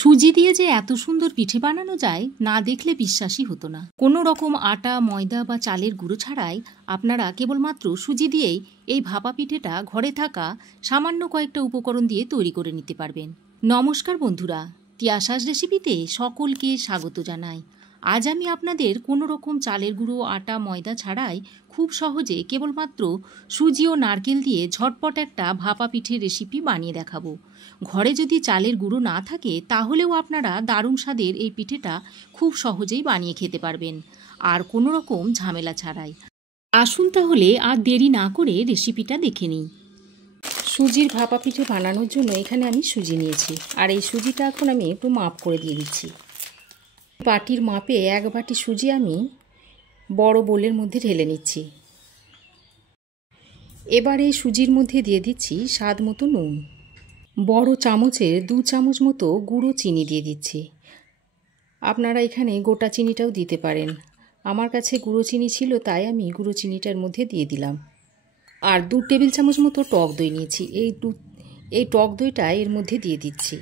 সুজি দিয়ে যে এত সুন্দর পিঠে বানানো যায় না দেখলে বিশ্বাসই হতো না। কোনো রকম আটা, ময়দা বা চালের গুঁড়ো ছাড়াই আপনারা কেবলমাত্র সুজি দিয়েই এই ভাপা পিঠেটা ঘরে থাকা সামান্য কয়েকটা উপকরণ দিয়ে তৈরি করে নিতে পারবেন। নমস্কার বন্ধুরা, তিয়াশাস রেসিপিতে সকলকে স্বাগত জানাই। আজ আমি আপনাদের কোনো রকম চালের গুঁড়ো, আটা, ময়দা ছাড়াই খুব সহজে কেবলমাত্র সুজি ও নারকেল দিয়ে ঝটপট একটা ভাপা পিঠের রেসিপি বানিয়ে দেখাবো। ঘরে যদি চালের গুঁড়ো না থাকে তাহলেও আপনারা দারুণ স্বাদের এই পিঠেটা খুব সহজেই বানিয়ে খেতে পারবেন, আর কোনো রকম ঝামেলা ছাড়াই। আসুন তাহলে আর দেরি না করে রেসিপিটা দেখে নিই। সুজির ভাপা পিঠে বানানোর জন্য এখানে আমি সুজি নিয়েছি, আর এই সুজিটা এখন আমি একটু মাপ করে দিয়ে দিচ্ছি। বাটির মাপে 1 বাটি সুজি আমি বড় বোলের মধ্যে ঢেলে নিচ্ছি। এবার এই সুজির মধ্যে দিয়ে দিচ্ছি স্বাদ মতো নুন। বড় চামচের 2 চামচ মতো গুঁড়ো চিনি দিয়ে দিচ্ছি। আপনারা এখানে গোটা চিনিটাও দিতে পারেন। আমার কাছে গুঁড়ো চিনি ছিল তাই আমি গুঁড়ো চিনিটার মধ্যে দিয়ে দিলাম। আর 2 টেবিল চামচ মতো টক দই নিয়েছি, এই টক দইটা এর মধ্যে দিয়ে দিচ্ছি।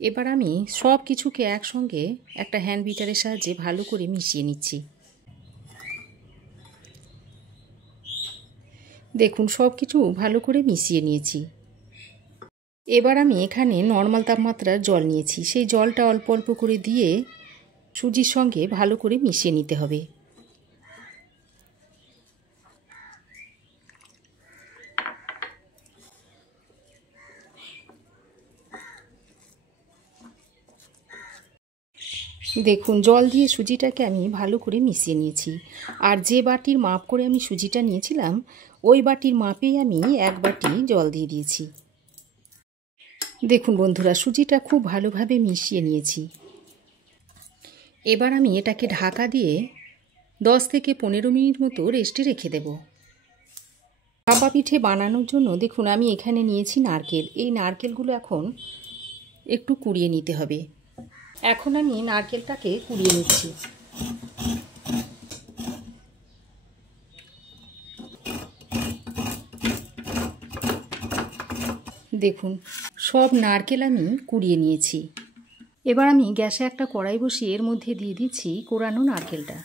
এবার আমি সব কিছুকে একসঙ্গে একটা হ্যান্ড বিটারের সাহায্যে ভালো করে মিশিয়ে নিচ্ছি। দেখুন সব কিছু ভালো করে মিশিয়ে নিয়েছি। এবার আমি এখানে নর্মাল তাপমাত্রার জল নিয়েছি, সেই জলটা অল্প অল্প করে দিয়ে সুজির সঙ্গে ভালো করে মিশিয়ে নিতে হবে। দেখুন জল দিয়ে সুজিটাকে আমি ভালো করে মিশিয়ে নিয়েছি, আর যে বাটির মাপ করে আমি সুজিটা নিয়েছিলাম ওই বাটির মাপেই আমি 1 বাটি জল দিয়ে দিয়েছি। দেখুন বন্ধুরা, সুজিটা খুব ভালোভাবে মিশিয়ে নিয়েছি। এবার আমি এটাকে ঢাকা দিয়ে 10 থেকে 15 মিনিট মতো রেস্টে রেখে দেব। ভাপা পিঠে বানানোর জন্য দেখুন আমি এখানে নিয়েছি নারকেল। এই নারকেলগুলো এখন একটু কুড়িয়ে নিতে হবে। এখন আমি নারকেলটাকে কুড়িয়ে নিচ্ছি। দেখুন সব নারকেল আমি কুড়িয়ে নিয়েছি। এবার আমি গ্যাসে একটা কড়াই বসিয়ে এর মধ্যে দিয়ে দিচ্ছি কোরানো নারকেলটা।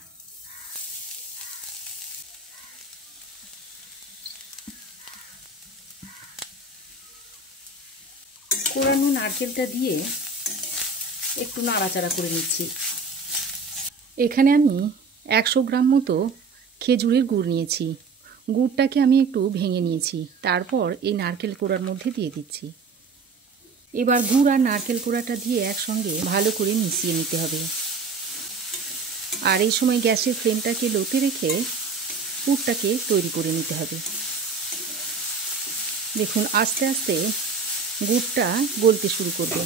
কোরানো নারকেলটা দিয়ে একটু নাড়াচাড়া করে নিচ্ছি। এখানে আমি 100 গ্রাম মতো খেজুরের গুড় নিয়েছি। গুড়টাকে আমি একটু ভেঙে নিয়েছি, তারপর এই নারকেল কোড়ার মধ্যে দিয়ে দিচ্ছি। এবার গুড় আর নারকেল কোড়াটা দিয়ে একসঙ্গে ভালো করে মিশিয়ে নিতে হবে। আর এই সময় গ্যাসের ফ্লেমটাকে লোতে রেখে পুরটাকে তৈরি করে নিতে হবে। দেখুন আস্তে আস্তে গুড়টা গলতে শুরু করবে।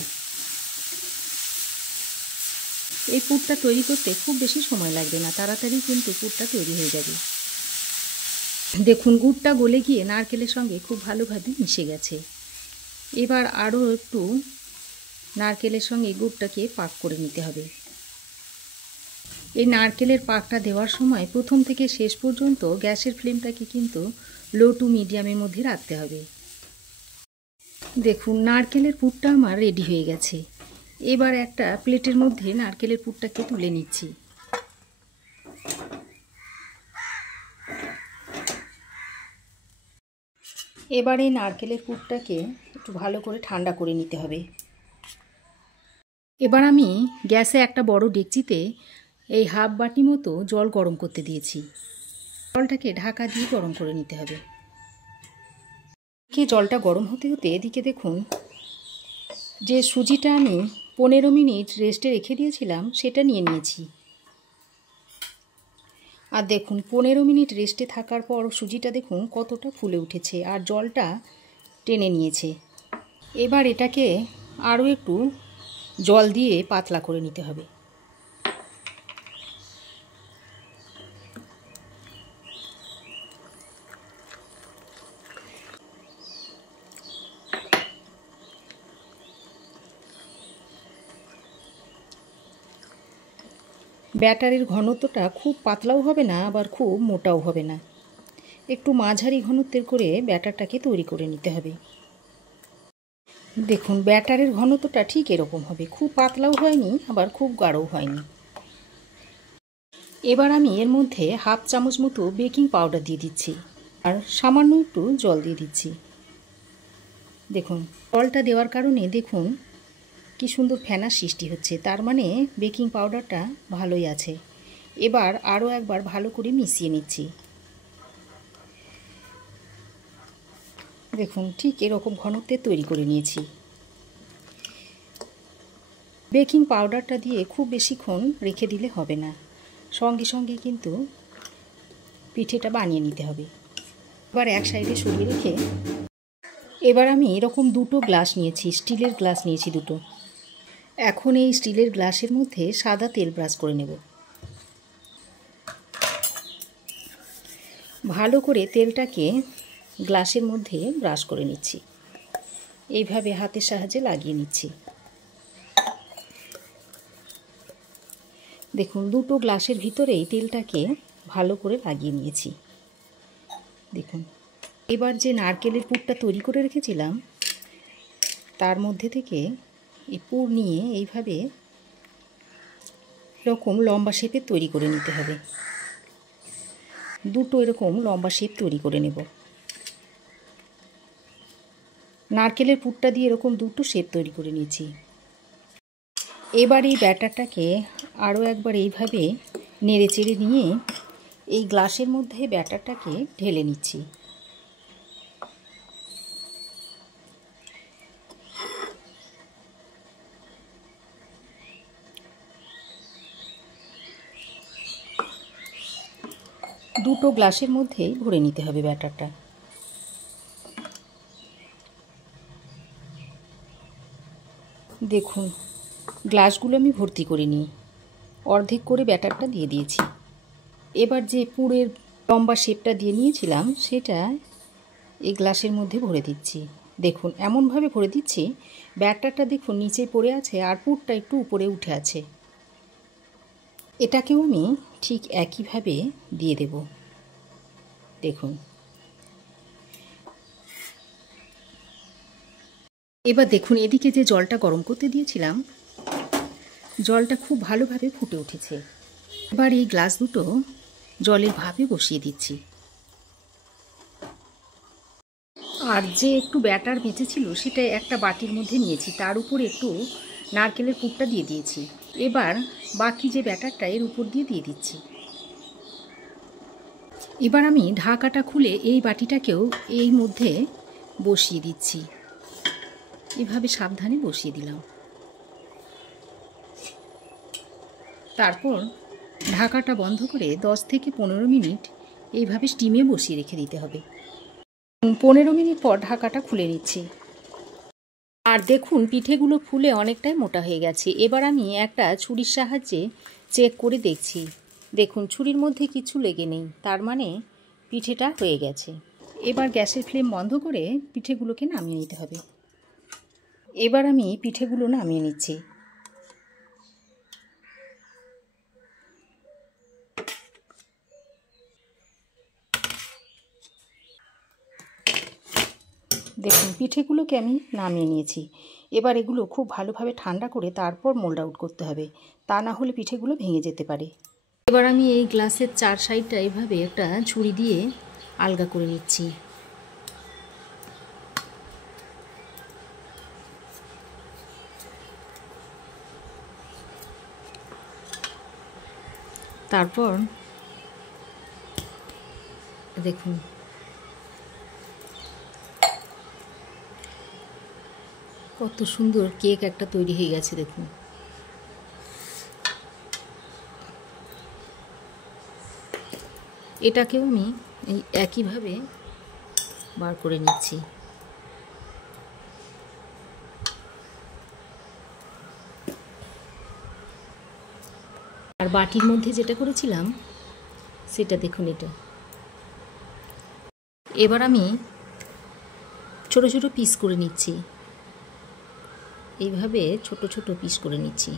এই পুরটা তৈরি করতে খুব বেশি সময় লাগবে না, তাড়াতাড়ি কিন্তু পুরটা তৈরি হয়ে যাবে। দেখুন গুড়টা গলে গিয়ে নারকেলের সঙ্গে খুব ভালোভাবে মিশে গেছে। এবার আরও একটু নারকেলের সঙ্গে গুড়টাকে পাক করে নিতে হবে। এই নারকেলের পাকটা দেওয়ার সময় প্রথম থেকে শেষ পর্যন্ত গ্যাসের ফ্লেমটাকে কিন্তু লো টু মিডিয়ামের মধ্যে রাখতে হবে। দেখুন নারকেলের পুরটা আমার রেডি হয়ে গেছে। এবার একটা প্লেটের মধ্যে নারকেলের পুরটাকে তুলে নিচ্ছি। এবার এই নারকেলের পুরটাকে একটু ভালো করে ঠান্ডা করে নিতে হবে। এবার আমি গ্যাসে একটা বড় ডেকচিতে এই হাফ বাটি মতো জল গরম করতে দিয়েছি। জলটাকে ঢাকা দিয়ে গরম করে নিতে হবে। জলটা গরম হতে হতে এদিকে দেখুন যে সুজিটা আমি 15 মিনিট রেস্টে রেখে দিয়েছিলাম সেটা নিয়ে নিয়েছি। আর দেখুন 15 মিনিট রেস্টে থাকার পর সুজিটা দেখুন কতটা ফুলে উঠেছে আর জলটা টেনে নিয়েছে। এবার এটাকে আরও একটু জল দিয়ে পাতলা করে নিতে হবে। ব্যাটারের ঘনত্বটা খুব পাতলাও হবে না আবার খুব মোটাও হবে না। একটু মাঝারি ঘনত্বের করে ব্যাটারটাকে তৈরি করে নিতে হবে। দেখুন ব্যাটারের ঘনত্বটা ঠিক এরকম হবে, খুব পাতলাও হয়নি আবার খুব গাঢ়ও হয়নি। এবার আমি এর মধ্যে হাফ চামচ মতো বেকিং পাউডার দিয়ে দিচ্ছি আর সামান্য একটু জল দিয়ে দিচ্ছি। দেখুন জলটা দেওয়ার কারণে দেখুন কি সুন্দর ফেনার সৃষ্টি হচ্ছে, তার মানে বেকিং পাউডারটা ভালোই আছে। এবার আরও একবার ভালো করে মিশিয়ে নিচ্ছি। দেখুন ঠিক এরকম ঘনত্বে তৈরি করে নিয়েছি। বেকিং পাউডারটা দিয়ে খুব বেশিক্ষণ রেখে দিলে হবে না, সঙ্গে সঙ্গে কিন্তু পিঠেটা বানিয়ে নিতে হবে। এবার এক সাইডে সরিয়ে রেখে এবার আমি এরকম দুটো গ্লাস নিয়েছি, স্টিলের গ্লাস নিয়েছি দুটো। এখন এই স্টিলের গ্লাসের মধ্যে সাদা তেল ব্রাশ করে নেব। ভালো করে তেলটাকে গ্লাসের মধ্যে ব্রাশ করে নিচ্ছি, এইভাবে হাতের সাহায্যে লাগিয়ে নিচ্ছি। দেখুন দুটো গ্লাসের ভিতরেই তেলটাকে ভালো করে লাগিয়ে নিয়েছি। দেখুন এবার যে নারকেলের পুরটা তৈরি করে রেখেছিলাম তার মধ্যে থেকে এই পুর নিয়ে এইভাবে এরকম লম্বা শেপের তৈরি করে নিতে হবে। দুটো এরকম লম্বা শেপ তৈরি করে নেব। নারকেলের পুরটা দিয়ে এরকম দুটো শেপ তৈরি করে নিয়েছি। এবার এই ব্যাটারটাকে আরও একবার এইভাবে নেড়ে চেড়ে নিয়ে এই গ্লাসের মধ্যে ব্যাটারটাকে ঢেলে নিচ্ছি। দুটো গ্লাসের মধ্যেই ভরে নিতে হবে ব্যাটারটা। দেখুন গ্লাসগুলো আমি ভর্তি করে নিই, অর্ধেক করে ব্যাটারটা দিয়ে দিয়েছি। এবার যে পুরের লম্বা শেপটা দিয়ে নিয়েছিলাম সেটা এই গ্লাসের মধ্যে ভরে দিচ্ছি। দেখুন এমনভাবে ভরে দিচ্ছি ব্যাটারটা দেখুন নিচে পড়ে আছে আর পুরটা একটু উপরে উঠে আছে। এটাকেও আমি ঠিক একইভাবে দিয়ে দেব। দেখুন এবার দেখুন এদিকে যে জলটা গরম করতে দিয়েছিলাম জলটা খুব ভালোভাবে ফুটে উঠেছে। এবার এই গ্লাস দুটো জলের ভাপে বসিয়ে দিচ্ছি। আর যে একটু ব্যাটার বেঁচেছিল সেটা একটা বাটির মধ্যে নিয়েছি, তার উপর একটু নারকেলের পুরটা দিয়ে দিয়েছি। এবার বাকি যে ব্যাটারটা এর উপর দিয়ে দিচ্ছি। এবার আমি ঢাকাটা খুলে এই বাটিটাকেও এই মধ্যে বসিয়ে দিচ্ছি। এভাবে সাবধানে বসিয়ে দিলাম। তারপর ঢাকাটা বন্ধ করে 10 থেকে 15 মিনিট এইভাবে স্টিমে বসিয়ে রেখে দিতে হবে। 15 মিনিট পর ঢাকাটা খুলে নিচ্ছি। আর দেখুন পিঠেগুলো ফুলে অনেকটাই মোটা হয়ে গেছে। এবার আমি একটা ছুরির সাহায্যে চেক করে দেখছি। দেখুন ছুরির মধ্যে কিছু লেগে নেই, তার মানে পিঠেটা হয়ে গেছে। এবার গ্যাসের ফ্লেম বন্ধ করে পিঠেগুলোকে নামিয়ে নিতে হবে। এবার আমি পিঠেগুলো নামিয়ে নিচ্ছি। দেখুন পিঠেগুলোকে আমি নামিয়ে নিয়েছি। এবার এগুলো খুব ভালোভাবে ঠান্ডা করে তারপর মোল্ড আউট করতে হবে, তা না হলে পিঠেগুলো ভেঙে যেতে পারে। এবার আমি এই গ্লাসের চার সাইডটা এভাবে একটা ছুরি দিয়ে আলগা করে নিচ্ছি। তারপর দেখুন কত সুন্দর কেক একটা তৈরি হয়ে গেছে। দেখুন এটাকেও আমি এই একইভাবে বার করে নিচ্ছি। আর বাটির মধ্যে যেটা করেছিলাম সেটা দেখুন এটা। এবার আমি ছোট ছোট পিস করে নিচ্ছি, এইভাবে ছোট ছোট পিস করে নিচ্ছি।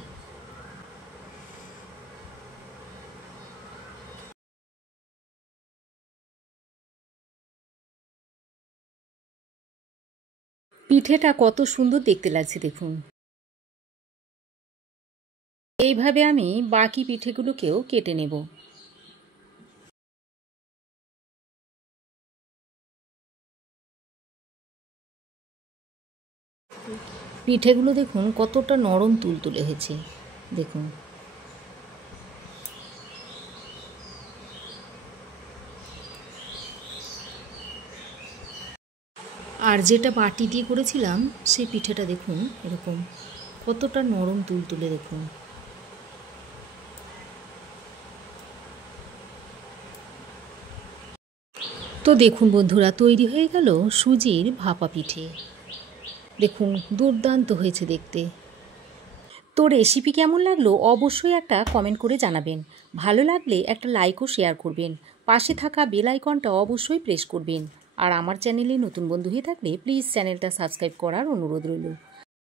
পিঠেটা কত সুন্দর দেখতে লাগছে দেখুন। এইভাবে আমি বাকি পিঠেগুলোকেও কেটে নেব। পিঠেগুলো দেখুন কতটা নরম তুলতুলে হয়েছে দেখুন। আর যেটা বাটি দিয়ে করেছিলাম সেই পিঠেটা দেখুন এরকম কতটা নরম তুলতুলে দেখুন। তো দেখুন বন্ধুরা, তৈরি হয়ে গেল সুজির ভাপা পিঠে। দেখুন দুর্দান্ত হয়েছে দেখতে। তো রেসিপি কেমন লাগলো অবশ্যই একটা কমেন্ট করে জানাবেন। ভালো লাগলে একটা লাইক ও শেয়ার করবেন। পাশে থাকা বেল আইকনটা অবশ্যই প্রেস করবেন। আর আমার চ্যানেলে নতুন বন্ধু হয়ে থাকলে প্লিজ চ্যানেলটা সাবস্ক্রাইব করার অনুরোধ রইল।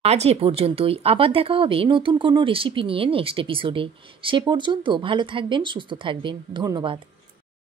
আজ এ পর্যন্তই। আবার দেখা হবে নতুন কোনো রেসিপি নিয়ে নেক্সট এপিসোডে। সে পর্যন্ত ভালো থাকবেন, সুস্থ থাকবেন। ধন্যবাদ।